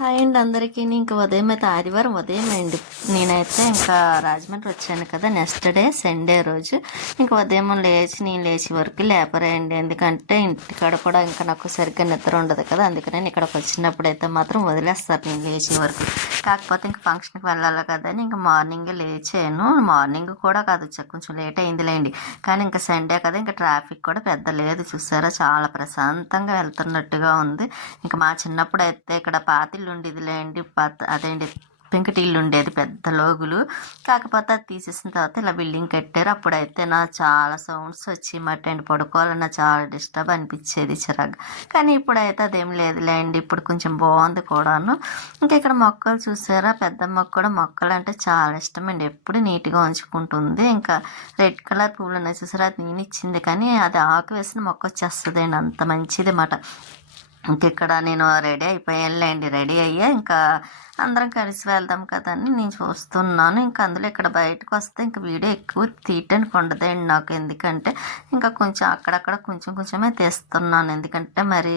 Hi అండి అందరికీ. ఇంక ఉదయం అయితే ఆదివారం ఉదయం అండి. నేనైతే ఇంకా రాజమండ్రి వచ్చాను కదా, నెక్స్ట్ డే సండే రోజు. ఇంకా ఉదయం నేను లేచి వరకు లేపరండి. ఎందుకంటే ఇంటికాడ కూడా ఇంకా నాకు సరిగ్గా నిద్ర ఉండదు కదా, అందుకని ఇక్కడికి వచ్చినప్పుడు అయితే మాత్రం వదిలేస్తారు నేను లేచి వరకు. కాకపోతే ఇంక ఫంక్షన్కి వెళ్ళాలి కదా అని ఇంకా మార్నింగే లేచాను. మార్నింగ్ కూడా కాదు, కొంచెం లేట్ అయిందిలేండి. కానీ ఇంకా సండే కదా, ఇంకా ట్రాఫిక్ కూడా పెద్ద లేదు. చూసారా, చాలా ప్రశాంతంగా వెళ్తున్నట్టుగా ఉంది. ఇంకా మా చిన్నప్పుడు అయితే ఇక్కడ పాతిళ్ళు ఉండేదిలేండి, అదేంటి పెంకుటిల్లు ఉండేది, పెద్ద లోగులు. కాకపోతే అది తీసేసిన తర్వాత ఇలా బిల్డింగ్ కట్టారు. అప్పుడైతే నా చాలా సౌండ్స్ వచ్చి మట్టండి, పడుకోవాలన్నా చాలా డిస్టర్బ్ అనిపించేది, చిరాకు. కానీ ఇప్పుడైతే అదేం లేదులేండి, ఇప్పుడు కొంచెం బాగుంది కూడాను. ఇంకా ఇక్కడ మొక్కలు చూసారా, పెద్ద మొక్క కూడా, మొక్కలు అంటే చాలా ఇష్టం అండి, ఎప్పుడు నీట్గా ఉంచుకుంటుంది. ఇంకా రెడ్ కలర్ పువ్వులు ఉన్నాయి చూసారా, అది నేను ఇచ్చింది, కానీ అది ఆకు వేసిన మొక్క వచ్చేస్తుంది అండి, అంత మంచిది అన్నమాట. ఇంకెక్కడ నేను రెడీ అయిపోయానులేండి, రెడీ అయ్యా. ఇంకా అందరం కలిసి వెళ్దాం కదా అని నేను చూస్తున్నాను. ఇంకా అందులో ఇక్కడ బయటకు వస్తే ఇంకా వీడియో ఎక్కువ తీయటానికి ఉండదండి నాకు, ఎందుకంటే ఇంకా కొంచెం అక్కడక్కడ కొంచెం కొంచెమే తీస్తున్నాను. ఎందుకంటే మరి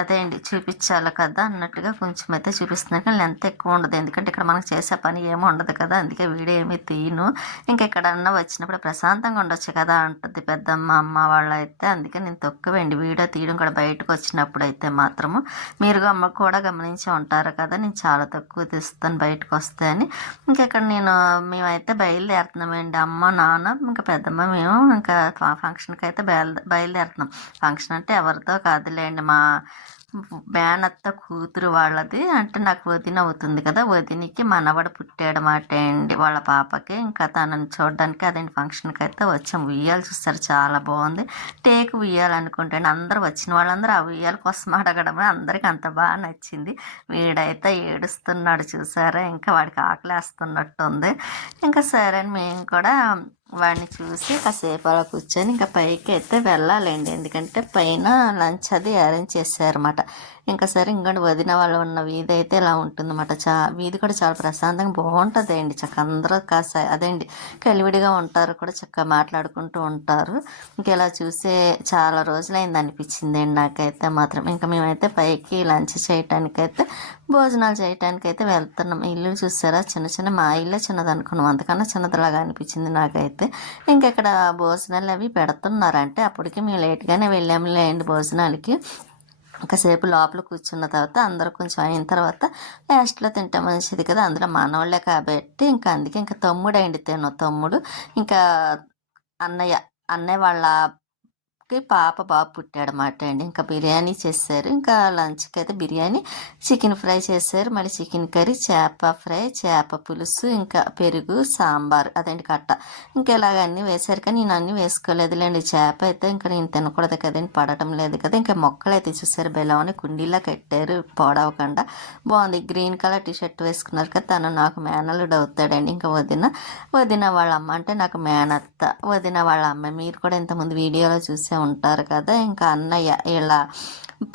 అదే అండి, చూపించాలి కదా అన్నట్టుగా కొంచెం అయితే చూపిస్తున్నాను, కానీ లెంత్ ఎక్కువ ఉండదు, ఎందుకంటే ఇక్కడ మనకు చేసే పని ఏమీ ఉండదు కదా, అందుకే వీడియో ఏమీ తీయను. ఇంకా ఎక్కడన్నా వచ్చినప్పుడు ప్రశాంతంగా ఉండొచ్చు కదా అంటుంది పెద్దమ్మ అమ్మ వాళ్ళు అయితే, అందుకే నేను తక్కువండి వీడియో తీయడం కూడా. బయటకు వచ్చినప్పుడు అయితే మాత్రము మీరు అమ్మ కూడా గమనించి ఉంటారు కదా, నేను చాలా తక్కువ తీస్తాను బయటకు వస్తే అని. ఇంకా ఇక్కడ మేమైతే బయలుదేరుతున్నామండి, అమ్మ నాన్న ఇంకా పెద్దమ్మ, మేము ఇంకా ఫంక్షన్కి అయితే బయలుదేరుతున్నాం. ఫంక్షన్ అంటే ఎవరితో కాదులేండి, మా మేనత్త కూతురు వాళ్ళది, అంటే నాకు వదిన అవుతుంది కదా, వదినికి మనవడు పుట్టాడు మాట అండి, వాళ్ళ పాపకి. ఇంకా తనని చూడడానికి అదేంటి ఫంక్షన్కి అయితే వచ్చాం. ఉయ్యాలు చూస్తారు, చాలా బాగుంది. టేకు ఉయ్యాలి అనుకుంటాను, అందరూ వచ్చిన వాళ్ళందరూ ఆ ఉయ్యాల కోసం అడగడమే, అందరికి అంత బాగా నచ్చింది. వీడైతే ఏడుస్తున్నాడు చూసారా, ఇంకా వాడికి ఆకలేస్తున్నట్టు ఉంది. ఇంకా సరే అని మేము కూడా వాడిని చూసి కాసేపు అలా కూర్చొని ఇంకా పైకి అయితే వెళ్ళాలండి, ఎందుకంటే పైన లంచ్ అది అరేంజ్ చేశారన్నమాట. ఇంకా సరే, ఇంకోటి వదిన వాళ్ళు ఉన్న వీధి అయితే ఇలా ఉంటుందన్నమాట. వీధి కూడా చాలా ప్రశాంతంగా బాగుంటుంది అండి, చక్క అందరూ అదేండి కలివిడిగా ఉంటారు కూడా, చక్కగా మాట్లాడుకుంటూ ఉంటారు. ఇంకా ఇలా చూసే చాలా రోజులైంది అనిపించింది అండి నాకైతే మాత్రం. ఇంకా మేమైతే పైకి లంచ్ చేయటానికైతే, భోజనాలు చేయటానికైతే వెళ్తున్నాం. ఇల్లు చూసారా, చిన్న చిన్న, మా ఇల్లే చిన్నది అనుకున్నాం, అంతకన్నా చిన్నదిలాగా అనిపించింది నాకైతే. ఇంకెక్కడ భోజనాలు అవి పెడుతున్నారంటే, అప్పటికి మేము లేట్గానే వెళ్ళాములేండి భోజనాలకి. ఒకసేపు లోపల కూర్చున్న తర్వాత అందరూ కొంచెం అయిన తర్వాత లాస్ట్లో తింటే మంచిది కదా, అందులో మనవాళ్ళే కాబట్టి ఇంకా అందుకే. ఇంకా తమ్ముడు అయింది తమ్ముడు, ఇంకా అన్నయ్య అన్నయ్య వాళ్ళ పాప బాబు పుట్టాడనమాట అండి. ఇంకా బిర్యానీ చేశారు, ఇంకా లంచ్కి అయితే బిర్యానీ, చికెన్ ఫ్రై చేశారు, మళ్ళీ చికెన్ కర్రీ, చేప ఫ్రై, చేప పులుసు, ఇంకా పెరుగు, సాంబార్, అదేంటి కట్ట, ఇంకా ఇలాగ అన్నీ వేశారు. కానీ నేను అన్నీ వేసుకోలేదులేండి, చేప అయితే ఇంకా నేను తినకూడదు కదండి, పడటం లేదు కదా. ఇంకా మొక్కలు అయితే చూసారు, బెల్లమని కుండీలా కట్టారు పొడవకుండా, బాగుంది. గ్రీన్ కలర్ టీషర్ట్ వేసుకున్నారు కదా, తను నాకు మేనల్లుడు అవుతాడండి. ఇంకా వదిన వాళ్ళ అమ్మ అంటే నాకు మేనత్త, వదిన వాళ్ళ అమ్మ. మీరు కూడా ఇంతకుముందు వీడియోలో చూసే ఉంటారు కదా. ఇంకా అన్నయ్య ఇలా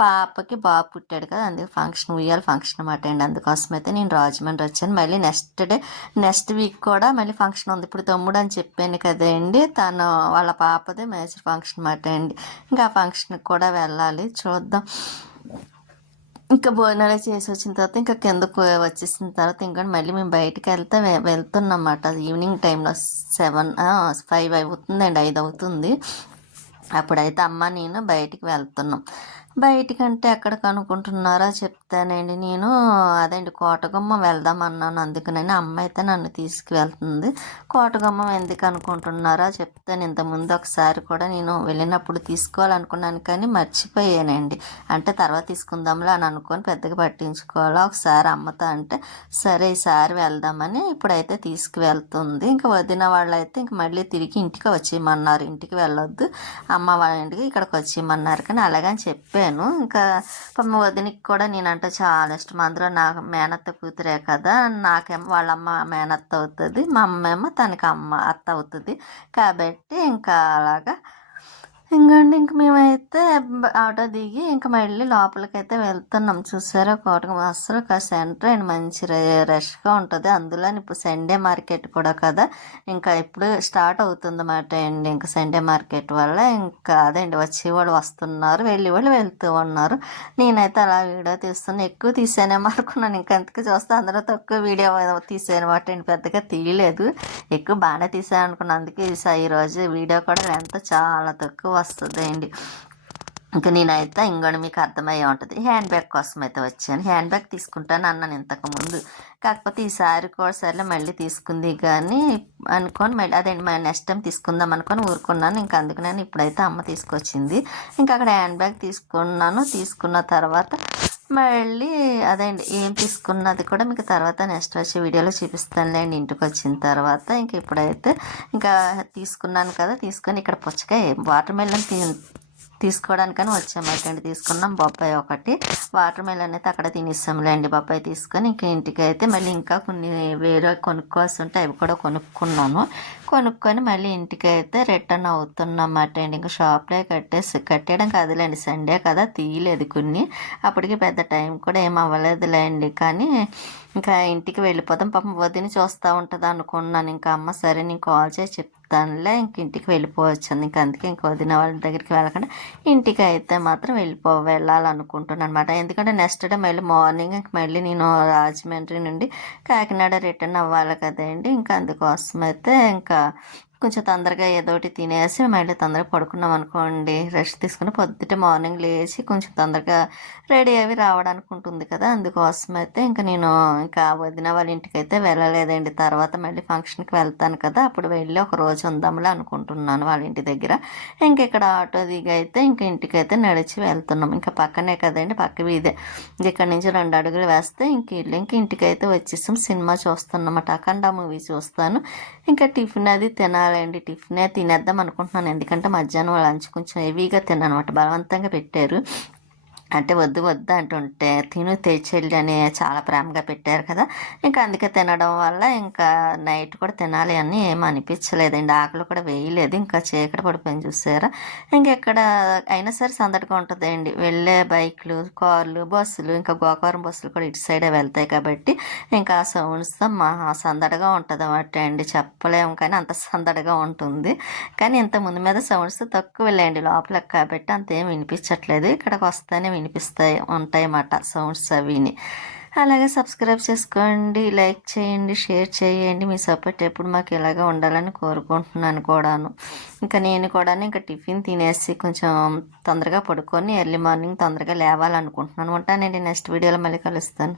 పాపకి బాబు పుట్టాడు కదా, అందుకే ఫంక్షన్, ఉయ్యాల ఫంక్షన్ అన్నమాట అండి. అందుకోసం అయితే నేను రాజమండ్రి వచ్చాను. మళ్ళీ నెక్స్ట్ వీక్ కూడా మళ్ళీ ఫంక్షన్ ఉంది. ఇప్పుడు తమ్ముడు అని చెప్పాను కదండి, తను వాళ్ళ పాపదే మేజర్ ఫంక్షన్ అన్నమాట అండి. ఇంకా ఆ ఫంక్షన్కి కూడా వెళ్ళాలి, చూద్దాం. ఇంకా భోజనాలు చేసి వచ్చిన తర్వాత ఇంకా కిందకు వచ్చేసిన తర్వాత ఇంకా మళ్ళీ మేము బయటికి వెళ్తున్నమాట. ఈవినింగ్ టైంలో 5 అవుతుందండి, 5 అవుతుంది. అప్పుడైతే అమ్మ నేను బయటికి వెళ్తున్నాం. బయటికంటే ఎక్కడికి అనుకుంటున్నారా చెప్తానండి. నేను అదేంటి కోటగుమ్మం వెళ్దామన్నాను, అందుకనని అమ్మ అయితే నన్ను తీసుకువెళ్తుంది. కోటగుమ్మం ఎందుకు అనుకుంటున్నారా చెప్తాను. ఇంతకుముందు ఒకసారి కూడా నేను వెళ్ళినప్పుడు తీసుకోవాలనుకున్నాను, కానీ మర్చిపోయానండి. అంటే తర్వాత తీసుకుందాంలే అని అనుకొని పెద్దగా పట్టించుకోవాలా. ఒకసారి అమ్మతో అంటే సరే ఈసారి వెళ్దామని ఇప్పుడైతే తీసుకువెళ్తుంది. ఇంకా వదిన వాళ్ళు అయితే ఇంక మళ్ళీ తిరిగి ఇంటికి వచ్చేయమన్నారు, ఇంటికి వెళ్ళొద్దు అమ్మ వాళ్ళ ఇంటికి ఇక్కడికి వచ్చేయమన్నారు, కానీ అలాగని చెప్పాను. ఇంకా మా వదినికి కూడా నేనంటే చాలా ఇష్టం. అందులో నాకు మేనత్త కూతురే కదా, నాకేమో వాళ్ళ అమ్మ మేనత్త అవుతుంది, మా అమ్మ ఏమో తనకి అత్త అవుతుంది. కాబట్టి ఇంకా అలాగా ఇంకండి ఇంక మేమైతే ఆటో దిగి ఇంక మళ్ళీ లోపలికైతే వెళ్తున్నాం. చూసారా కోటకం అస్సలు సెంటర్ అండ్ మంచి రష్గా ఉంటుంది. అందులో ఇప్పుడు సండే మార్కెట్ కూడా కదా, ఇంకా ఇప్పుడు స్టార్ట్ అవుతుందన్నమాట అండి. ఇంకా సండే మార్కెట్ వల్ల ఇంకా అదండి వచ్చేవాళ్ళు వస్తున్నారు, వెళ్ళి వాళ్ళు వెళ్తూ ఉన్నారు. నేనైతే అలా వీడియో తీస్తున్నా. ఎక్కువ తీసానేమో అనుకున్నాను, ఇంకా ఎందుకు చూస్తే అందరూ తక్కువ వీడియో తీసానమాట అండి, పెద్దగా తీయలేదు. ఎక్కువ బాగానే తీసాను అనుకున్నాను, అందుకే ఈరోజు వీడియో కూడా ఎంత చాలా తక్కువ వస్తుందండి. ఇంకా నేనైతే ఇంకొని మీకు అర్థమయ్యే ఉంటుంది. హ్యాండ్ బ్యాగ్ కోసం అయితే వచ్చాను. హ్యాండ్ బ్యాగ్ తీసుకుంటాను అన్నాను ఇంతకుముందు, కాకపోతే ఈసారి కూడా సరేలే మళ్ళీ తీసుకుంది కానీ అనుకొని మళ్ళీ అదేంటి మళ్ళీ నెక్స్ట్ టైం తీసుకుందాం అనుకొని ఊరుకున్నాను. ఇంకా అందుకని ఇప్పుడైతే అమ్మ తీసుకొచ్చింది. ఇంకా అక్కడ హ్యాండ్ బ్యాగ్ తీసుకున్నాను. తీసుకున్న తర్వాత మళ్ళీ అదేండి ఏం తీసుకున్నది కూడా మీకు తర్వాత నెక్స్ట్ వచ్చే వీడియోలో చూపిస్తానులేండి ఇంటికి వచ్చిన తర్వాత. ఇంక ఇప్పుడైతే ఇంకా తీసుకున్నాను కదా, తీసుకొని ఇక్కడ పుచ్చకాయ వాటర్ మెలన్ తీసుకోవడానికని వచ్చామటండి. తీసుకున్నాం బొప్పాయి ఒకటి, వాటర్ మెలన్ అయితే అక్కడ తినేస్తాంలేండి. బొప్పాయి తీసుకొని ఇంక ఇంటికి అయితే మళ్ళీ ఇంకా కొన్ని వేరే కొనుక్కోవాల్సి ఉంటే అవి కూడా కొనుక్కొని మళ్ళీ ఇంటికి అయితే రిటర్న్ అవుతున్నమాట అండి. ఇంకా షాప్లో కట్టేయడం కాదులేండి, సండే కదా తీయలేదు కొన్ని, అప్పటికి పెద్ద టైం కూడా ఏం అవ్వలేదులేండి. కానీ ఇంకా ఇంటికి వెళ్ళిపోతాం. పాపం వదిని చూస్తూ ఉంటుంది అనుకున్నాను. ఇంకా అమ్మ సరే నేను కాల్ చేసి చెప్తానులే, ఇంక ఇంటికి వెళ్ళిపోవచ్చు అంది. ఇంకా అందుకే ఇంక వదిన వాళ్ళ దగ్గరికి వెళ్ళకుండా ఇంటికి అయితే మాత్రం వెళ్ళాలనుకుంటున్నాను అనమాట. ఎందుకంటే నెక్స్ట్ డే మళ్ళీ మార్నింగ్ ఇంక మళ్ళీ నేను రాజమండ్రి నుండి కాకినాడ రిటర్న్ అవ్వాలి కదండి. ఇంకా అందుకోసం అయితే ఇంకా కొంచెం తొందరగా ఏదోటి తినేసి మళ్ళీ తొందరగా పడుకున్నాం అనుకోండి, రెస్ట్ తీసుకుని పొద్దుటే మార్నింగ్ లేచి కొంచెం తొందరగా రెడీ అవి రావడానికి ఉంటుంది కదా. అందుకోసం అయితే ఇంకా నేను ఇంకా వదిన వాళ్ళ ఇంటికి అయితే వెళ్ళలేదండి. తర్వాత మళ్ళీ ఫంక్షన్కి వెళ్తాను కదా, అప్పుడు వెళ్ళి ఒక రోజు ఉందాంలే అనుకుంటున్నాను వాళ్ళ ఇంటి దగ్గర. ఇంక ఇక్కడ ఆటో దిగి అయితే ఇంక ఇంటికి అయితే నడిచి వెళ్తున్నాం. ఇంకా పక్కనే కదండి, పక్క వీధే. ఇక్కడ నుంచి 2 అడుగులు వేస్తే ఇంక ఇంటికి అయితే వచ్చేసాం. సినిమా చూస్తున్నమాట, అఖండ మూవీ చూస్తాను. ఇంకా టిఫిన్ అది తినాలండి, టిఫినే తినేద్దాం అనుకుంటున్నాను. ఎందుకంటే మధ్యాహ్నం లంచ్ కొంచెం హెవీగా తిన్నానమాట, బలవంతంగా పెట్టారు. అంటే వద్దు వద్దు అంటుంటే తిను తెచ్చెల్లి అని చాలా ప్రేమగా పెట్టారు కదా, ఇంకా అందుకే తినడం వల్ల ఇంకా నైట్ కూడా తినాలి అని ఏం అనిపించలేదండి. ఆకలి కూడా వేయలేదు. ఇంకా చీకటి పడిపోయింది చూసారా. ఇంకెక్కడ అయినా సరే సందడిగా ఉంటుందండి, వెళ్ళే బైక్లు, కార్లు, బస్సులు, ఇంకా గోకారం బస్సులు కూడా ఇటు సైడే వెళ్తాయి కాబట్టి ఇంకా ఆ సౌండ్స్తో మహా సందడిగా ఉంటుంది అన్నమాట అండి. చెప్పలేము కానీ అంత సందడిగా ఉంటుంది. కానీ ఇంత ముందు మీద సౌండ్స్ తక్కువ వెళ్ళండి లోపలికి కాబట్టి అంతేం వినిపించట్లేదు. ఇక్కడికి వస్తేనే ఉంటాయన్నమాట సౌండ్స్ అవిని. అలాగే సబ్స్క్రైబ్ చేసుకోండి, లైక్ చేయండి, షేర్ చేయండి. మీ సపోర్ట్ ఎప్పుడు మాకు ఇలాగే ఉండాలని కోరుకుంటున్నాను కూడాను. ఇంకా నేను కూడా ఇంకా టిఫిన్ తినేసి కొంచెం తొందరగా పడుకొని ఎర్లీ మార్నింగ్ తొందరగా లేవాలనుకుంటున్నాను. ఉంటానండి, నెక్స్ట్ వీడియోలో మళ్ళీ కలుస్తాను.